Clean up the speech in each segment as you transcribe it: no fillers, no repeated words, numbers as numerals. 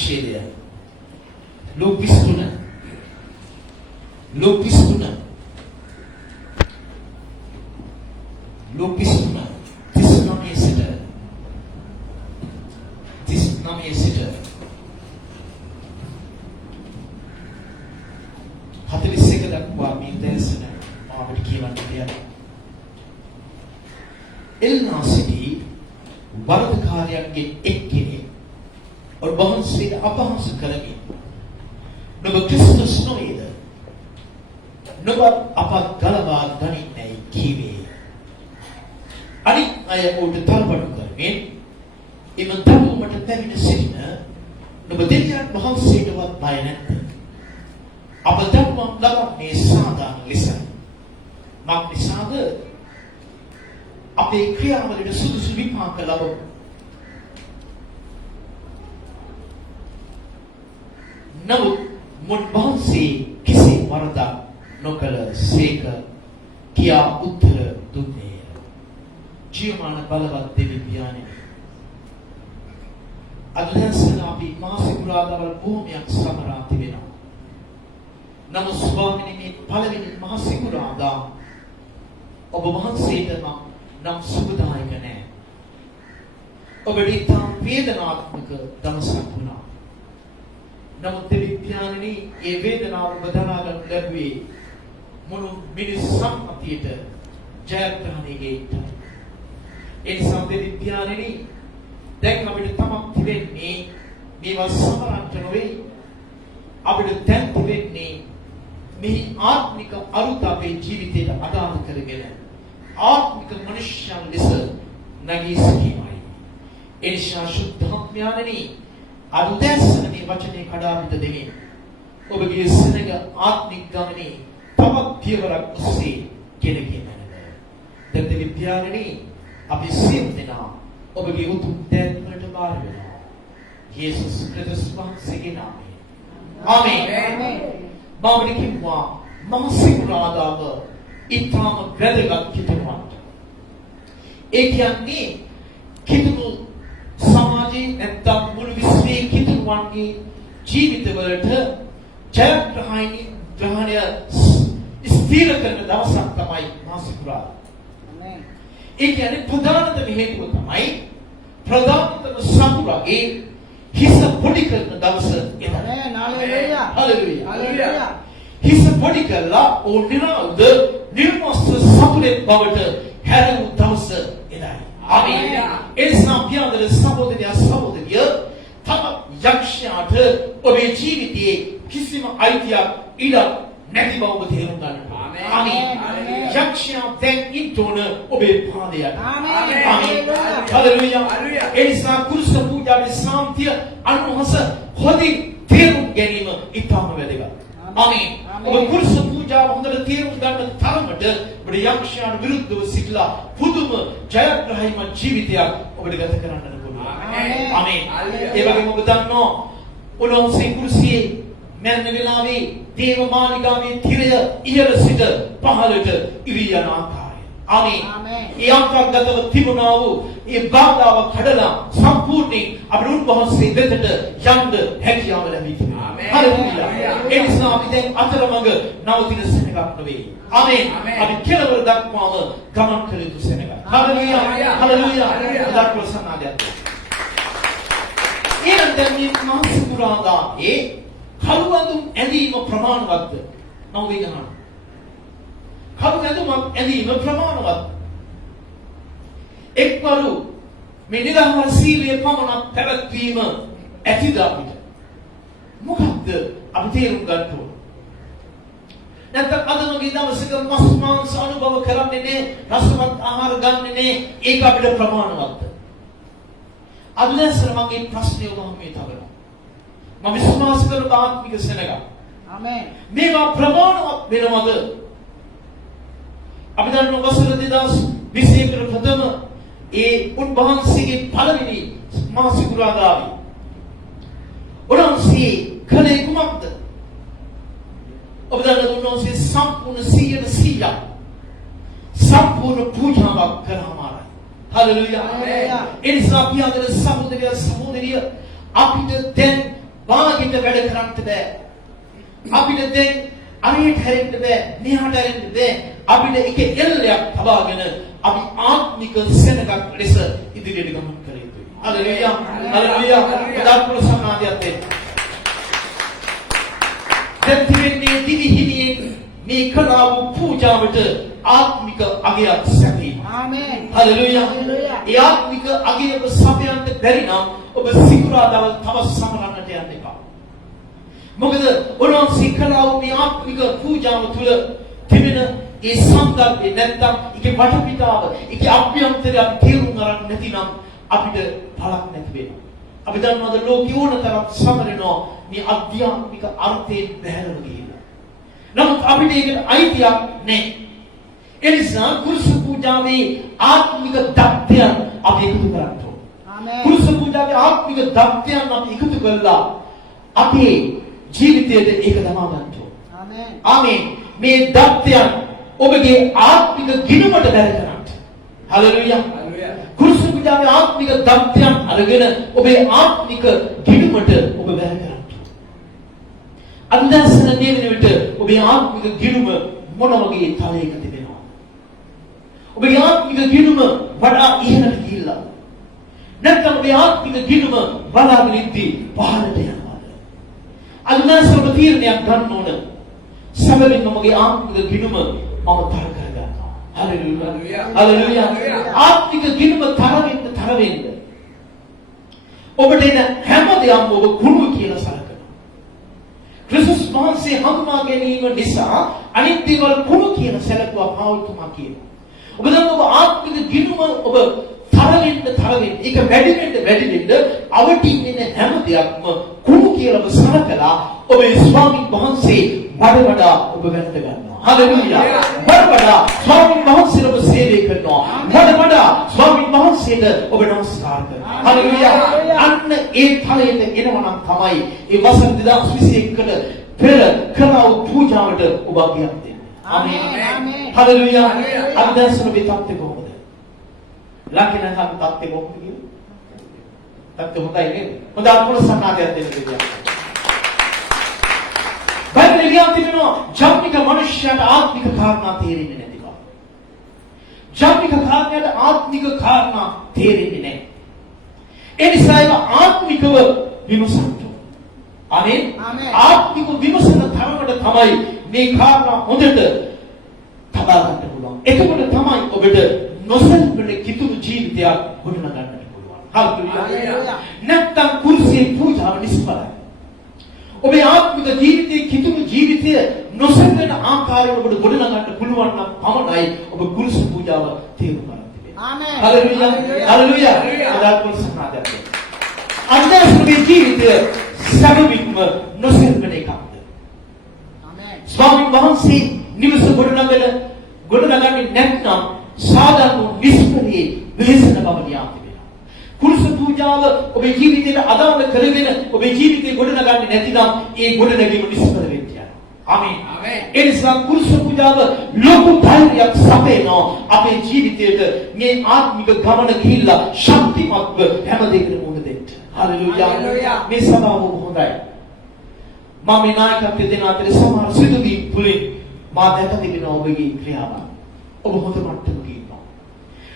පරිච්ඡේදය ලූක 23 ලූක 23 ලූක 23 39 සිට 39 සිට 41 දක්වා මේ දේශන අපිට කියවන්න දෙයක්. එල්නා සිටි වරදකාරයන්ගේ එක්කෙනෙක් और बहुत से अपहास करेंगे नुब क्रिस्टस नोएद नुब अपा गलबा गणित नहीं कीवे अनिक आया उठ तालबड़ करेंगे इमन तालु मट तमिन सिरिना नुब दिलियान बहुत से डवत बायनत अपा तालु लगा ने सादा लिसन माक निसाद अपे क्रियावलिට සුදුසු විපාක ලබමු. නමුත් මුන්වහන්සේ කිසි වරදක් නොකළ සේක කියා උත්තර දුන්නේය. ජීවමාන බලවත් දෙවි පියාණෙනි, අදලසන අපි මාසිකුරාදවල භූමියක් සමරා තිබෙනවා. නමුත් ස්වාමීනි මේ පළවෙනි මාසිකුරාදා ඔබ වහන්සේටම නම් සුබදායක නැහැ. ඔබට ඉතාම වේදනාත්මක දවසක් වුණා. නමුත් දෙවි පියාණෙනි, මේ වේදනාව ඔබ දරා ගන්න ලැබුවේ මුළු මිනිස් සම්පතියට ජයග්‍රහණයේ ඒ නිසා දෙවි පියාණෙනි, දැන් අපිට තමක් තිබෙන්නේ මේවා සමරන්න නොවේ. අපිට දැන් තිබෙන්නේ මේ ආත්මික අරුත අපේ ජීවිතයට අදාළ කරගෙන ආත්මික මනුෂ්‍යයන් ලෙස නැගී සිටීමයි. එනිසා ශුද්ධාත්මයාණනි, අනුදැසන මේ වචනේ කඩා පිට දෙමින් ඔබගේ සෙනග ආත්මික ගමනේ තවත් පියවරක් ඔස්සේ ගෙනගෙන යන්න. දැන් දෙවි පියාණනි, අපි සියලු දෙනා ඔබගේ උතුම් දෑත් වලට බාර වෙනවා. යේසුස් ක්‍රිස්තුස් වහන්සේගේ නාමයෙන්. ආමේන්. බාබලි කිව්වා මහසිකුරාදාව ඉතාම වැදගත් කිතුණුවක්. ඒ කියන්නේ කිතුණු සමාජයේ නැත්නම් මුළු විශ්වයේ කිතුණුවන්ගේ ජීවිතවලට ජයග්‍රහණය ස්ථිර කරන දවසක් තමයි මාසිකුරාදා. ඒ කියන්නේ ප්‍රධානතම හේතුව තමයි ප්‍රධානතම සතුරගේ හිස පොඩි කරන දවස එදා. හalleluya. හිස පොඩි කළා ඕනිරාද නිර්මස්ත්‍ර සතුරේ බවට හැරෙමු දවස එදායි. ආමේන්. එනිසා පියාදල සහෝදරය තම යක්ෂයාට ඔබේ ජීවිතයේ කිසිම අයිතියක් ඉඩක් නැති බව ඔබ තේරුම් ගන්න. ආමේන්. යක්ෂයා දැන් ඉන්නෝන ඔබේ පාදයට. ආමේන්. හalleluya. එනිසා කුරුස පූජාවේ සාන්තිය අනුහස හොඳින් තේරුම් ගැනීම ඉතාම වැදගත්. ආමේන්. ඔබ කුරුස පූජාව හොඳට තේරුම් ගන්න තරමට ඔබට යක්ෂයාට විරුද්ධව සිටලා පුදුම ජයග්‍රහීමත් ජීවිතයක් ඔබට ගත කරන්න පුළුවන්. ආමේන්. ඒ වගේම ඔබ දන්නවා උන්වහන්සේ කුරුසියේ මැරෙන වෙලාවේ දේව මාලිගාවේ තිරය ඉහළ සිට පහළට ඉවී යන ආකාරය. ආමේන්. ඒ අන්තර්ගතව තිබුණා වූ ඒ බාධාව කඩලා සම්පූර්ණයෙන් අපේ උන්වහන්සේ වෙතට යන්න හැකියාව ලැබී තිබෙනවා. හalleluya. ඒ නිසා අපි දැන් අතරමඟ නවතින සෙනගක් නෙවෙයි. ආමේන්. අපි කෙලවර දක්වාම ගමන් කළ යුතු සෙනගක්. හalleluya. හalleluya. දක්වල සනාදයක්. ඊළඟ මේ මාසිකුරාදායේ කළුවඳුන් ඇඳීම ප්‍රමාණවත්ද? මම වෙනහන. කළුවඳුන් ඇඳීම ප්‍රමාණවත්. එක්වරු මේ නිදහස් සීලයේ පමණක් පැවැත්වීම ඇතිද අපිට? මොකක්ද අපි තේරුම් ගන්න ඕන? නැත්නම් අද නොගේ දවසක මස් මාංශ අනුභව කරන්නේ නේ, රසවත් ආහාර ගන්නෙ නේ, ඒක අපිට ප්‍රමාණවත්ද? අද දැසර මගේ ප්‍රශ්නය ඔබ මේ තවරනවා. මම විශ්වාස කරන ආත්මික සෙනග. ආමේන්. මේවා ප්‍රමාණවත් වෙනවද? අපි දන්නවා වසර 2021 ප්‍රථම ඒ උන්වහන්සේගේ පළවෙනි මාසිකුරාදාවේ උන්වහන්සේ කලේ කුමක්ද? ඔබ දන්නවා උන්වහන්සේ සම්පූර්ණ 100% සම්පූර්ණ පූජාවක් කරාමාරයි. හalleluya. ඒ නිසා පියාදල සහෝදරය අපිට දැන් අපිට වැඩ කරන්න බෑ. අපිට දැන් අරියට හැරෙන්න බෑ. මෙහාට හැරෙන්න බෑ. අපිට එක එල්ලයක් තබාගෙන අපි ආත්මික සෙනඟක් ලෙස ඉදිරියට ගමන් කර යුතුයි. හලෙලූයා. හලෙලූයා. දාපුර සම්මාදියත් දැන් තිබෙන්නේ දිවි හිමියෙන් මේ කලාව පූජාවට ආත්මික අගයක් සැපීම. ආමේන්. හලෙලූයා. ඒ ආත්මික අගය ඔබ සපයන්න බැරි නම් ඔබ සිකුරාදවල් තවත් සමරන්නට යන්න එපා. මොකද උන්වහන්සේ කලාව මේ ආත්මික පූජාව තුළ තිබෙන ඒ සම්දර්භය නැත්නම් ඒකේ වටපිටාව, ඒකේ අභ්‍යන්තරය අපි තේරුම් ගන්න නැතිනම් අපිට බලක් නැති වෙනවා. අපි දන්නවද ලෝකේ ඕන තරම් සමරනවා මේ අධ්‍යාත්මික අර්ථයෙන් බැහැරව ගිහිල්ලා. නමුත් අපිට ඒකට අයිතියක් නැහැ. ඒ නිසා කුරුස පූජාවේ ආත්මික දත්තයන් අපි එකතු කරන්න ඕනේ. ආමේන්. කුරුස පූජාවේ ආත්මික දත්තයන් අපි එකතු කළා අපේ ජීවිතයට ඒක දමා ගන්න ඕනේ. ආමේන්. ආමේන්. මේ දත්තයන් ඔබගේ ආත්මික ගිණුමට බැහැ කරන්න. හලෙලූයා. කුරුස පූජාවේ ආත්මික දත්තයන් අරගෙන ඔබේ ආත්මික ගිණුමට ඔබ බැහැ කරන්න. අන්දසන දෙවියන් විට ඔබේ ආත්මික ගිණුම මොන වගේ තලයක තිබෙනවා? ඔබේ ආත්මික ගිණුම වඩා ඉහළට ගිහිල්ලා. නැත්නම් ඔබේ ආත්මික ගිණුම බලාගෙන ඉද්දී පහළට යනවාද? අන්දසන ඔබ තීරණයක් ගන්න ඕන. සැබවින්ම මගේ ආත්මික ගිණුම මම තර කරගන්නවා. හලෙලූයා. හලෙලූයා. ආත්මික ගිණුම තර වෙන්න. ඔබට එන හැම දෙයක්ම ඔබ කුණු කියලා සලකනවා. ක්‍රිස්තුස් වහන්සේ හඳුනා ගැනීම නිසා අනිත් දේවල් කුණු කියලා සැලකුවා පාවුල්තුමා කියනවා. ඔබ දන්නවා ඔබ ආත්මික ගිණුම ඔබ තරවෙන්න ඒක වැඩි වෙන්න අවටින් එන හැම දෙයක්ම කුණු කියලා ඔබ සලකලා ඔබේ ස්වාමීන් වහන්සේ වඩා ඔබ වැළඳ ගන්නවා. හලෙලූයා. වඩා ස්වාමීන් වහන්සේට ඔබ සේවය කරනවා. වඩා ස්වාමීන් වහන්සේට ඔබ නමස්කාර කරනවා. හලෙලූයා. අන්න ඒ ඵලයට එනවා නම් තමයි ඒ වසර 2021කට පෙර කලාව පූජාවට ඔබ අගයක් දෙන්නේ. ආමේන්. හලෙලූයා. අපි දැන් සුබේ තත්ත්වෙ කොහොමද? ලකින හම් තත්ත්වෙ කොහොමද කියන්නේ? තත්ත්වෙ හොඳයි නේද? හොඳ අකුරු සම්මාදයක් දෙන්න දෙයක්. බයිබලයේ ලියලා තිබෙනවා ජාතික මනුෂ්‍යයාට ආත්මික කාරණා තේරෙන්නේ නැති බව. ජාතික කාරණයට ආත්මික කාරණා තේරෙන්නේ නැහැ. ඒ නිසා ඒක ආත්මිකව විමසන්න. ආමේන්. ආත්මික විමසන තරමට තමයි මේ කාරණා හොඳට තබා ගන්න පුළුවන්. එතකොට තමයි ඔබට නොසන්පෙන කිතුරු ජීවිතයක් ගොඩනගා ගන්නට පුළුවන්. හල්ලුයා. නැත්තම් කුරුසේ පූජාව නිස්පලයි. ඔබේ ආත්මික ජීවිතයේ කිතුරු ජීවිතය නොසන්පෙන ආකාරයෙන් ඔබට ගොඩනගා ගන්න පුළුවන් නම් පමණයි ඔබ කුරුස පූජාව තේරුම් ගන්න තිබෙන්නේ. ආමේන්. හල්ලුයා. හල්ලුයා. අදාළ සමාදයක්. අන්දස්ගේ ජීවිතය සැබවින්ම නොසන්පෙන එකක්ද? ආමේන්. ස්වාමීන් වහන්සේ නිවස ගොඩනගන්නේ නැත්නම් සාධාරණ නිස්පලයේ වෙහෙසන බව ලියා තිබෙනවා. කුරුස පූජාව ඔබේ ජීවිතයට අදාළ කරගෙන ඔබේ ජීවිතේ ගොඩනගන්නේ නැතිනම් ඒ ගොඩනැගීම නිස්පල වෙන්න යනවා. ආමේන්. ඒ නිසා කුරුස පූජාව ලොකු ධෛර්යයක් සපයනවා අපේ ජීවිතයට මේ ආත්මික ගමන ගිහිල්ලා ශක්තිමත්ව හැම දෙයකම මුහුණ දෙන්න. හලෙලූයා. මේ සභාව හොඳයි. මම මේ නායකත්වය දෙන අතරේ සමහර සිදුවීම් තුලින් මා දැක තිබෙනවා ඔබගේ ක්‍රියාවන්. ඔබ හොඳ මට්ටමක ඉන්නවා.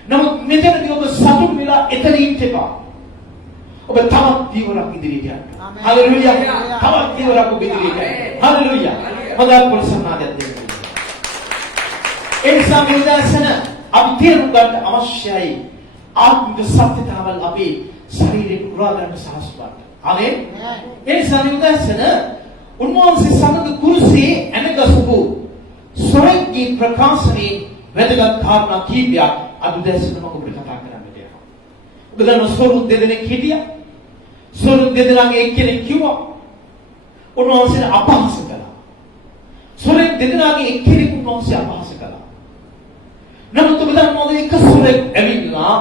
නමුත් මෙතනදී ඔබ සතුටු වෙලා එතන ඉන්න එපා. ඔබ තවත් දියවරක් ඉදිරියට යන්න. හලෙලූයා. තවත් දියවරක් ඔබ ඉදිරියට යන්න. හලෙලූයා. මදක් පොල්සනාදයක් දෙන්න. ඒ නිසා මේ දර්ශන අපි තේරුම් ගන්න අවශ්‍යයි. ආත්මික සත්‍යතාවල් අපේ ශරීරයෙන් උරා ගන්න සාස්පත්. ආමේන්. ඒ නිසා මේ දර්ශන උන්වහන්සේ සමග කුරුසේ ඇනගසපු ස්වර්ගී ප්‍රකාශනයේ වැදගත් කාරණා කීපයක් අද දැසනම ඔබට කතා කරන්න දෙනවා. ඔබ දන්න ස්වરૂප දෙදෙනෙක් හිටියා. ස්වરૂප දෙදෙනාගේ එක්කෙනෙක් කිව්වා උන්වහන්සේට අපහාස කළා. ස්වરૂප දෙදෙනාගේ එක්කෙනෙක් උන්වහන්සේ අපහාස කළා. නමුත් ඔබ දන්නවද එක ස්වરૂප ඇවිල්ලා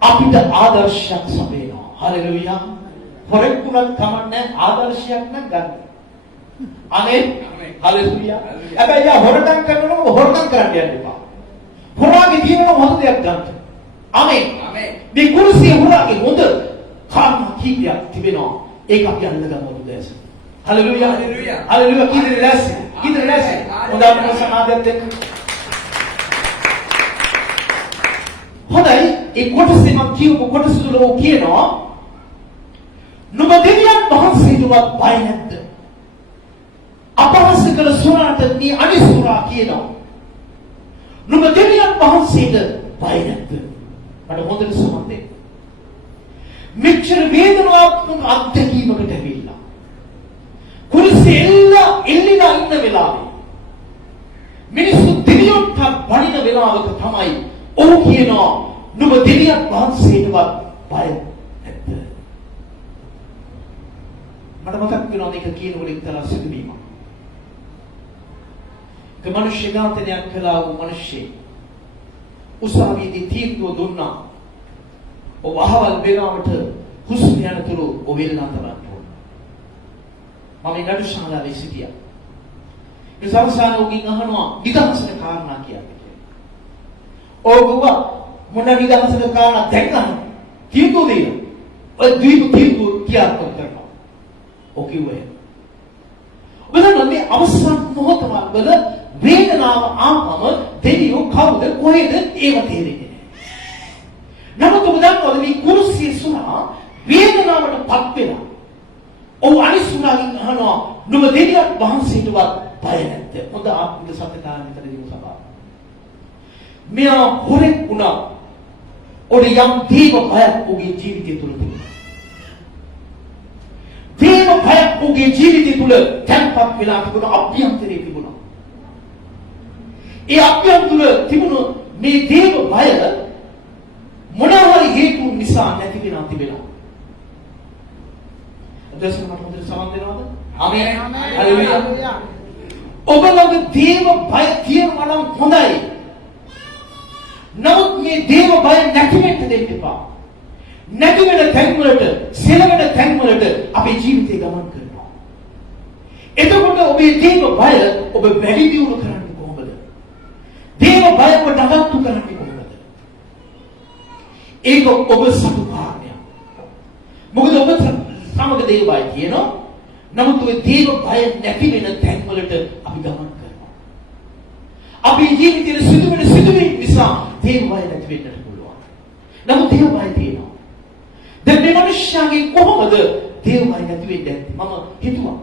අපිට ආදර්ශයක් සපයනවා. හලෙලූයා. හොරෙකුණක් කමන්නේ ආදර්ශයක් නම් ගන්න. ආමේන්. හලෙලූයා. හැබැයි යා හොරකම් කරනකොට හොරකම් කරන්න යන්න එපා. හොරාගේ තියෙන හොඳ දෙයක් ගන්න. ආමේන්. මේ කුරුසිය හොරාගේ හොඳ කාරණා කීපයක් තිබෙනවා. ඒක අපි අල්ල ගමු උදෑස. හලෙලූයා. හලෙලූයා. කීදේ ලෑස්ති. කීදේ ලෑස්ති. හොඳට ප්‍රසන්නාදයක් දෙන්න. හොඳයි. ඒ කොටසේ මම කියපු කොටස තුල ඔව් කියනවා. නුඹ දෙවියන් වහන්සේටවත් බය නැද්ද? අපහාස කළ සුරාට මේ අනිසුරා කියනවා. නුඹ දෙවියන් වහන්සේට බය නැද්ද? මට හොඳට සමන්දේ. මෙච්චර වේදනාත්මක අත්දැකීමකට ඇවිල්ලා. කුරුසේ එල්ලිලා ඉන්න වෙලාවේ මිනිස්සු දෙවියන්ට බණින වෙලාවක තමයි ඔව් කියනවා නුඹ දෙවියන් වහන්සේටවත් බය නැද්ද? මට මතක් වෙනවා මේක කියනකොට එක්තරා සිදුවීමක්. මනුෂ්‍ය ඝාතනයක් කළා වූ මිනිස්සෙක් උසාවියේදී තීන්දුව දුන්නා. ඔබ අහවල් වෙලාවට හුස්ම යනතුරු ඔබ වෙලා තබන්න ඕන. මම නඩු ශාලාවේ සිටියා. ඒ සමසානෝගින් අහනවා නිදහසට කාරණා කියන්නේ. ඔබ මොන නිදහසට කාරණා දැක්කම තීන්දුව දෙන්න. ඔය තීන්දුව කියාපත් කරනවා. ඔක කිව්වේ. ඔබ දන්නවද අවසන් මොහොතවල වේදනාව ආවම දෙවියෝ කවුද කොහෙද ඒව තේරෙන්නේ නැහැ. නමුත් ඔබ දන්නවද මේ කුරුසිය සුණා වේදනාවටපත් වෙලා. ඔව් අනිසුණාගෙන් අහනවා නුඹ දෙවියන් වහන්සේටවත් බය නැද්ද? හොඳ ආත්මික සත්‍යතාවයකදී සබා. මෙයා හොරෙක් වුණා. ඔඩ යම් දීව බයක් ඔහුගේ ජීවිතය තුළ තිබුණා. දීව බයක් ඔහුගේ ජීවිතය තුළ තැන්පත් වෙලා තිබුණා අභ්‍යන්තරේ තිබුණා. ඒ අභ්‍යන්තර තිබුණු මේ දේව බය මොනවාරි හේතු නිසා නැති වෙනා තිබෙනවා. අදසම මට හොඳට සමන් දෙනවද? ආමේන්. හalleluya. ඔබලගේ දේව බය තියෙනවා නම් හොඳයි. නමුත් මේ දේව බය නැති වෙන්න දෙන්න එපා. නැති වෙන තැන් වලට, සෙලවෙන තැන් වලට අපේ ජීවිතේ ගමන් කරනවා. එතකොට ඔබේ දේව බය ඔබ වැඩි දියුණු කරන්න දේව බයව නඩත්තු කරන්නේ කොහොමද? ඒක ඔබ සතු කාරණයක්. මොකද ඔබ සමග දේව බය කියනවා. නමුත් ඔය දේව බය නැති වෙන තැන් වලට අපි ගමන් කරනවා. අපේ ජීවිතයේ සිදුවෙන නිසා දේව බය නැති වෙන්නට පුළුවන්. නමුත් දේව බය තියෙනවා. දැන් මේ මිනිස්යාගේ කොහොමද දේව බය නැති වෙන්නේ? මම හිතුවා.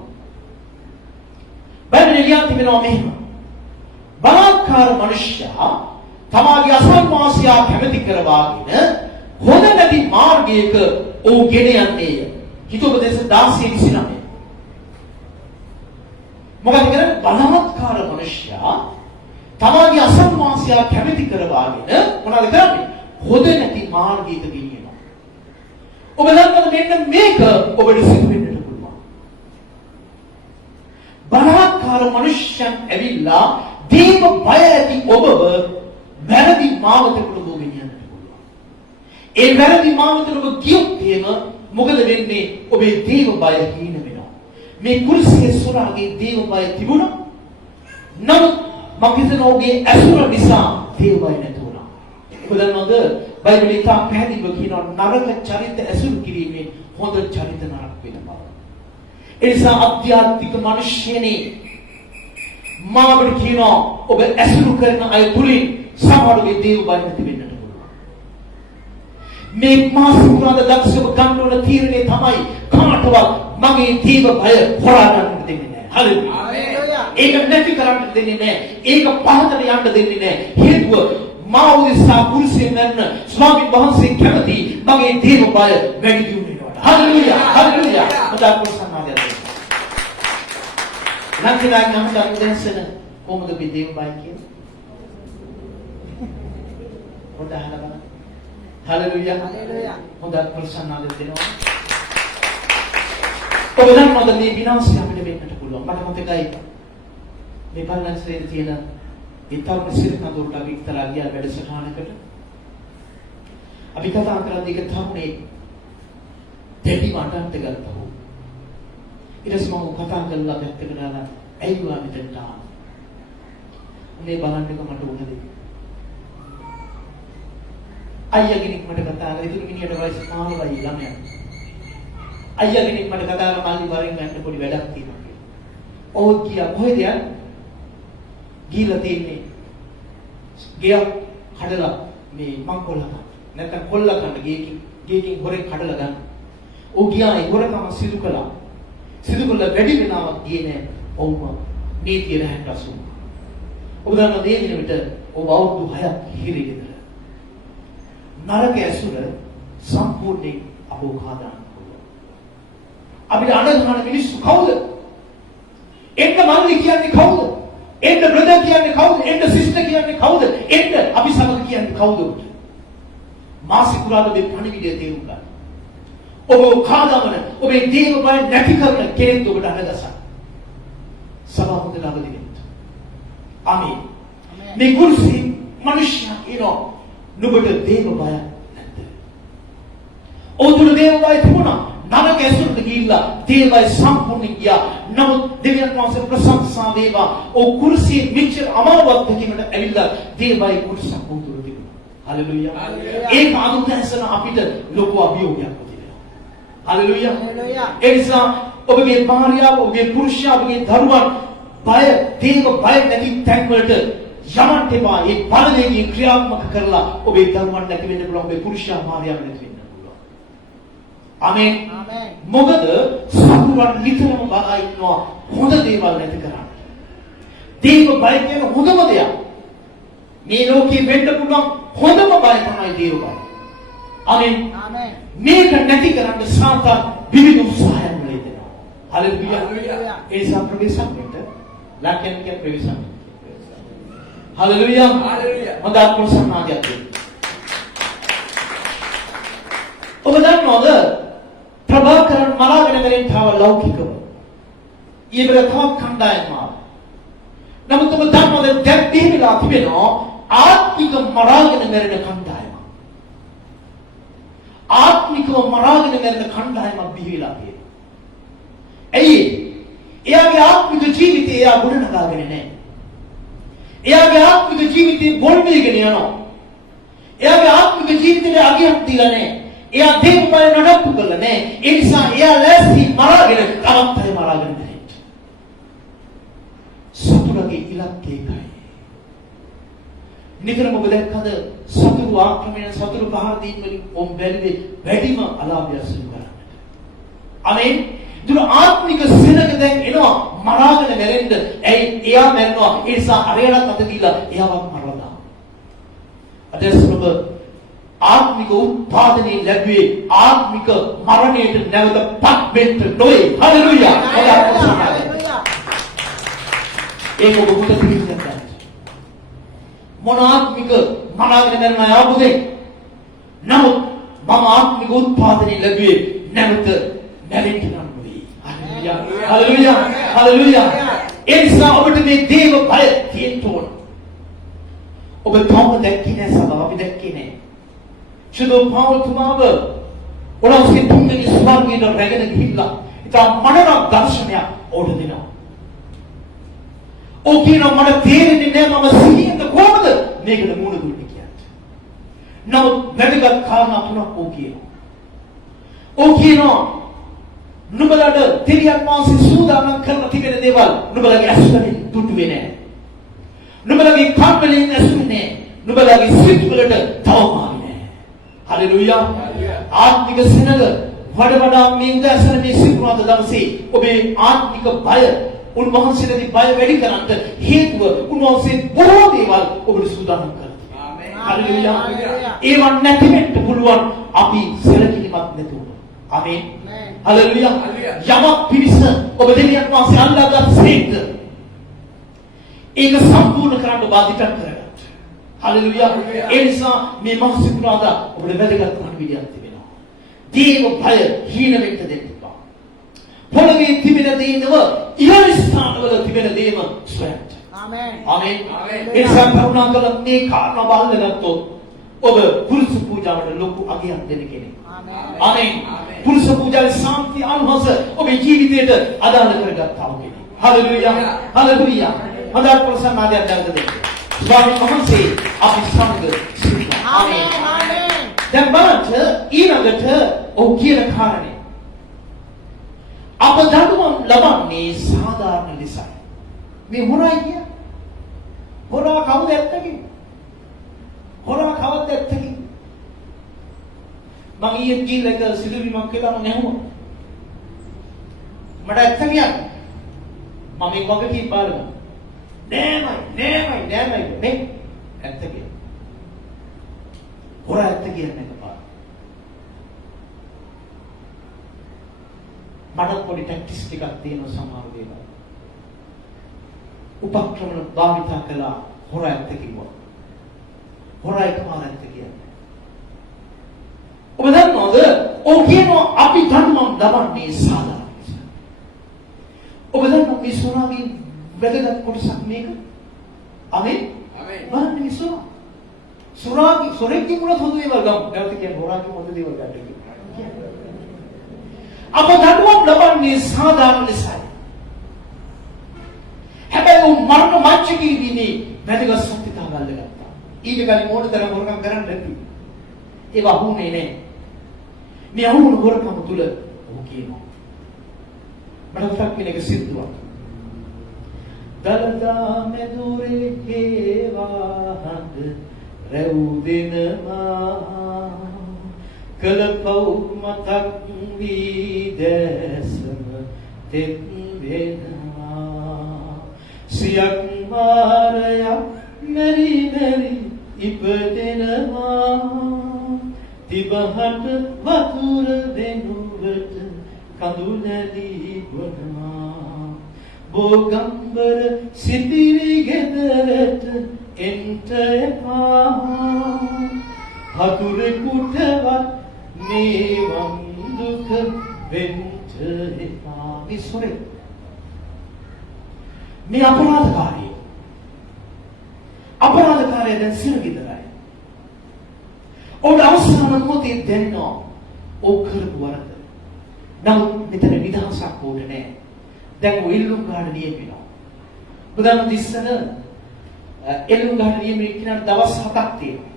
බයිබලයේ ලියලා තිබෙනවා මෙහෙම. බලාත්කාර මනුෂ්‍යයා තමාගේ අසල්වාසියා කැමති කරවාගෙන හොඳ නැති මාර්ගයක ඔහු ගෙන යන්නේය. හිතෝපදේශ 16:29. මොකද කියන්නේ බලාත්කාර මනුෂ්‍යයා තමාගේ අසල්වාසියා කැමති කරවාගෙන මොනවද කරන්නේ? හොඳ නැති මාර්ගයක ගෙනියනවා. ඔබ දන්නවද මෙන්න මේක ඔබට සිදු වෙන්නට පුළුවන්. බලාත්කාර මනුෂ්‍යයන් ඇවිල්ලා දේව බය ඇති ඔබව වැරදි මාවතකට ගෙනියන්නට පුළුවන්. ඒ වැරදි මාවතට ඔබ ගියොත් එහෙම මොකද වෙන්නේ? ඔබේ දේව බය හීන වෙනවා. මේ කුරුසියේ සුරාගේ දේව බය තිබුණා. නමුත් මම හිතනවා ඔබේ ඇසුර නිසා දේව බය නැති වුණා. ඔබ දන්නවද බයිබලයේ තා පැහැදිලිව කියනවා නරක චරිත ඇසුරු කිරීමේ හොඳ චරිත නරක වෙන බව. ඒ නිසා අධ්‍යාත්මික මිනිස්යනේ මාවට කියනවා ඔබ ඇසුරු කරන අය තුලින් සමහරගේ දේව බය නැති වෙන්නට පුළුවන්. මේ මාසුරාද දක්ෂව ගන්න ඕන තීරණය තමයි කාටවත් මගේ දේව බය හොරා ගන්න දෙන්නේ නැහැ. හalleluya. ඒක නැති කරන්න දෙන්නේ නැහැ. ඒක පහතට යන්න දෙන්නේ නැහැ. හේතුව මා උදෙසා කුරුසියෙන් මැරෙන ස්වාමීන් වහන්සේ කැමති මගේ දේව බය වැඩි දියුණු වෙනවා. හalleluya. හalleluya. මතක් ප්‍රසන්නයි. ලංකාවේ නම් දැන්සන කොහොමද මේ දේව බය කියන්නේ? හොඳ අහලා බලන්න. හalleluya. හalleluya. හොඳ ප්‍රසන්නතාවය දෙනවා. ඔබ දන්නවද මේ විනාශය අපිට වෙන්නට පුළුවන්. මට මතකයි මේ පල්ලන්සරේ තියෙන ඉතරුණ සිරකඳුරට අපි ඉතලා ගියා වැඩසටහනකට. අපි කතා කරද්දී ඒක තරුණේ දෙවි මටන්ට ගත්තා. ඊට පස්සේ මම කතා කරලා පැත්තකට දාලා ඇයිවා මෙතනට ආවා. මේ බලන්නක මට උනදේ. අයියා කෙනෙක් මට කතා කරලා ඉතින් මිනිහට වයස 15යි ළමයා. අයියා කෙනෙක් මට කතා කරලා මල්ලි වරෙන් ගන්න පොඩි වැඩක් තියෙනවා කියලා. ඔව් කියා කොහෙද යන්නේ? ගිහලා තින්නේ. ගියා කඩලා මේ මංකොල්ල ගන්න. නැත්නම් කොල්ල ගන්න ගේකින් හොරෙන් කඩලා ගන්න. ඔව් ගියා ඒ හොරකම සිදු කළා. සිදු කළ වැඩි වෙනාවක් ගියේ නෑ. ඔව්ම නීතිය රැහැට අසු. ඔබ දන්න දේ විදිහට ඔබ අවුරුදු 6ක් හිරේ ගෙදර. නරක ඇසුර සම්පූර්ණයෙන් අපෝ කාදාන. අපිට අඬන මිනිස්සු කවුද? එන්න මල්ලි කියන්නේ කවුද? එන්න බ්‍රදර් කියන්නේ කවුද? එන්න සිස්ටර් කියන්නේ කවුද? එන්න අපි සමග කියන්නේ කවුද? මාසික පුරාද මේ පණිවිඩය තේරුම් ගන්න. ඔබ කාදාමන ඔබේ දේව බය නැති කරන කෙනෙක් ඔබට අඬගසක්. සබහුද ලාභ දෙන්න. ආමේන්. මේ කුරුසි මිනිස්යා ඉනෝ නුඹට දේව බය නැද්ද? ඔබට දේව බය තිබුණා. නරක ඇසුරට ගිහිල්ලා දේව බය සම්පූර්ණ ගියා. නමුත් දෙවියන් වහන්සේ ප්‍රශංසා වේවා. ඔව් කුරුසියේ මෙච්චර අමාරුවක් දෙකකට ඇවිල්ලා දේව බය කුරුසක් උතුරු තිබුණා. හලෙලූයා. ඒක අනුදැසන අපිට ලොකු අභියෝගයක් තියෙනවා. හලෙලූයා. ඒ නිසා ඔබගේ භාර්යාව, ඔබගේ පුරුෂයා, ඔබගේ දරුවන් බය දේව බය නැති තැන් වලට යමන්ට එපා. ඒ බලවේගී ක්‍රියාත්මක කරලා ඔබේ දරුවන් නැති වෙන්න පුළුවන්. ඔබේ පුරුෂයා භාර්යාව නැති වෙන්න පුළුවන්. ආමේන්. මොකද සතුරන් නිතරම බලා ඉන්නවා හොඳ දේවල් නැති කරන්න. දේව බය කියන හොඳම දෙයක්. මේ ලෝකේ වෙන්න පුළුවන් හොඳම බය තමයි දේව බය. ආමේන්. මේක නැති කරන්න සාතන් විවිධ උත්සාහයන් වලදෙනවා. හලෙලූයා. ඒ සම්ප්‍රවේශම්ට ලක්ෂණ කියන ප්‍රවේශම්. හලෙලූයා. හොඳ අත්පොසනාගයක්. ඔබ දන්නවද ප්‍රභාකරන් මරාගෙන මැරෙන්න තව ලෞකිකව. ඊබර තව කණ්ඩායමක්. නමුත් ඔබ දන්නවද දැන් දෙහිලා තිබෙනවා ආත්මික මරාගෙන මැරෙන කණ්ඩායමක්. ආත්මිකව මරාගෙන මැරෙන කණ්ඩායමක් බිහිලා තියෙනවා. ඇයි? එයාගේ ආත්මික ජීවිතය එයා ගොඩනගාගෙන නැහැ. එයාගේ ආත්මික ජීවිතේ බොල් වේගෙන යනවා. එයාගේ ආත්මික ජීවිතේ අගයක් දීලා නැහැ. එයා දේව බය නඩත්තු කරලා නැහැ. ඒ නිසා එයා ලෑස්ති මරාගෙන තවත් අය මරාගෙන ඉන්නේ. සතුරගේ ඉලක්කය ඒකයි. නිතරම ඔබ දැක්කද සතුරු ආක්‍රමණ සතුරු පහර දීම වලින් ඔම් බැරිද වැඩිම අලාභය සිදු කරන්නේ. ආමේන්. දුර ආත්මික සෙනග දැන් එනවා මරාගෙන මැරෙන්න. ඇයි? එයා මැරෙනවා. ඒ නිසා අරයලක් අත දීලා එයාවත් මරලා. අදසොබ ආත්මික උත්පාදනයේ ලැබුවේ ආත්මික මරණයට නැවතපත් වෙන්න නොවේ. හලෙලූයා. ඒක ඔබ පුත පිළිගන්න. මොන ආත්මික මරාගෙන මැරෙන ආපුදේ. නමුත් මම ආත්මික උත්පාදනයේ ලැබුවේ නැවත නැවෙන්න. හලෙලූයා. හලෙලූයා. ඒ නිසා ඔබට මේ දේව බය තියෙන්න ඕන. ඔබ තාම දැක්කේ නැහැ සබ අපි දැක්කේ නැහැ. ශුද්ධ පෞල් තුමාව ඔලොස්සේ තුන්වෙනි ස්වර්ගයට රැගෙන ගිහිල්ලා ඉතින් මනරක් දර්ශනයක් ඕඩ දෙනවා. ඔව් කියනවා මට තේරෙන්නේ නැහැ මම සිහියෙන්ද කොහොමද මේකට මුණ දුන්නේ කියන්නේ. නමුත් වැදගත් කාරණා තුනක් ඔව් කියනවා. ඔව් කියනවා නුඹලට දෙවියන් වහන්සේ සූදානම් කරලා තිබෙන දේවල් නුඹලගේ ඇස්වලින් දුටුවේ නැහැ. නුඹලගේ කන් වලින් ඇසුනේ නැහැ. නුඹලගේ සිත් වලට තවම ආවේ නැහැ. හලෙලූයා. ආත්මික සෙනග වඩා මේ උදෑසන මේ සිකුරාද දවසේ ඔබේ ආත්මික බය උන්වහන්සේගේ බය වැඩි කරන්නට හේතුව උන්වහන්සේ බොහෝ දේවල් ඔබට සූදානම් කරලා තියෙනවා. හලෙලූයා. ඒවන් නැති වෙන්න පුළුවන් අපි සැලකිලිමත් නැතුව. ආමේන්. හලෙලූයා. යමක් පිරිස ඔබ දෙවියන් වහන්සේ අල්ලාගත් සේක ඒක සම්පූර්ණ කරන්න ඔබ අධිකරණ කරගන්න. හලෙලූයා. ඒ නිසා මේ මාසිකුරාදා ඔබට වැදගත් කණවිඩියක් තිබෙනවා. දේව බය හීන වෙන්න දෙන්න එපා. පොළවේ තිබෙන දේව ඉහළ ස්ථානවල තිබෙන දේව සොයන්න. ආමේන්. ආමේන්. ඒ නිසා කරුණාකර මේ කාරණා බලන්න ගත්තොත් ඔබ පුරුෂ පූජාවට ලොකු අගයක් දෙන කෙනෙක්. ආමේන්. පුරුෂ පූජාවේ සාන්ති අනුහස ඔබේ ජීවිතයට අදාළ කරගත්තා වගේ. හලෙලූයා. හලෙලූයා. හදා ප්‍රසන්නතාවයක් දැක්කද? ස්වාමීන් වහන්සේ අපි සමග සිටිනවා. ආමේන්. ආමේන්. දැන් බලන්න ඊළඟට ඔව් කියන කාරණේ. අප දඬුවම් ලබන්නේ සාධාරණ ලෙසයි. මේ හොරයි කිය. හොරා කවුද ඇත්තකින්? හොරා කවුද ඇත්තකින්? මම ඊයේ ගිහලා එක සිදුවීමක් කියලා මම ඇහුවා. මට ඇත්ත කියන්නේ. මම මේ වගකීම් පාරනවා. නෑමයි නේ ඇත්ත කියන්නේ. හොරා ඇත්ත කියන්නේ එකපාර. මට පොඩි ටැක්ටික්ස් ටිකක් තියෙනවා සමහර දේවල්. උපක්‍රම භාවිත කළා හොරා ඇත්ත කිව්වා. හොරා එකපාර ඇත්ත කියන්නේ. ඔබ දන්නවද? ඔව් කියනවා අපි දඬුවම් ලබන්නේ සාධාරණ නිසා. ඔබ දන්නවද මේ සොරාගේ වැදගත් කොටසක් මේක? ආමේන්. බලන්න මේ සොරාගේ සොරෙක්ගේ මුලත් හොඳ දේවල් ගමු. නැවත කියන්නේ හොරාගේ හොඳ දේවල් ගන්න කියලා. අප දඬුවම් ලබන්නේ සාධාරණ නිසායි. හැබැයි මරණ මච්චකීදීනේ වැදගත් සත්‍යතාව අල්ලගත්තා. ඊට කලින් මොන තරම් හොරකම් කරන්න නැති. ඒක අහුනේ නෑ. මේ අහුණු හොරකම තුල ඔහු කියනවා. මට මතක් වෙන එක සිද්ධාවක්. දලදා මෙදුරේ හේවාහඳ රැවුදෙනවා කලපව් මතක් වී දැසම තෙත් වෙනවා සියක් මාරයක් මෙරි ඉපදෙනවා තිබහට වතුර දෙනුවට කඳුලැලි බොනවා බෝගම්බර සිතිරි ගෙදරට එන්ට එපා හතුරෙකුටවත් මේ වන්දුක වෙන්ට එපා විසොරේ මේ අපරාධකාරය දැන් සිරගෙදරයි ඔවුන් අවසාන මොහොතේ දෙන්නවා ඔව් කරපු වරද නමුත් මෙතන නිදහසක් ඕට නෑ දැන් ඔය ඉල්ලුම් ගන්න නියමිනවා බුදුන් දිස්සන එල්ලුම් ගන්න නියමින කියන දවස් 7ක් තියෙනවා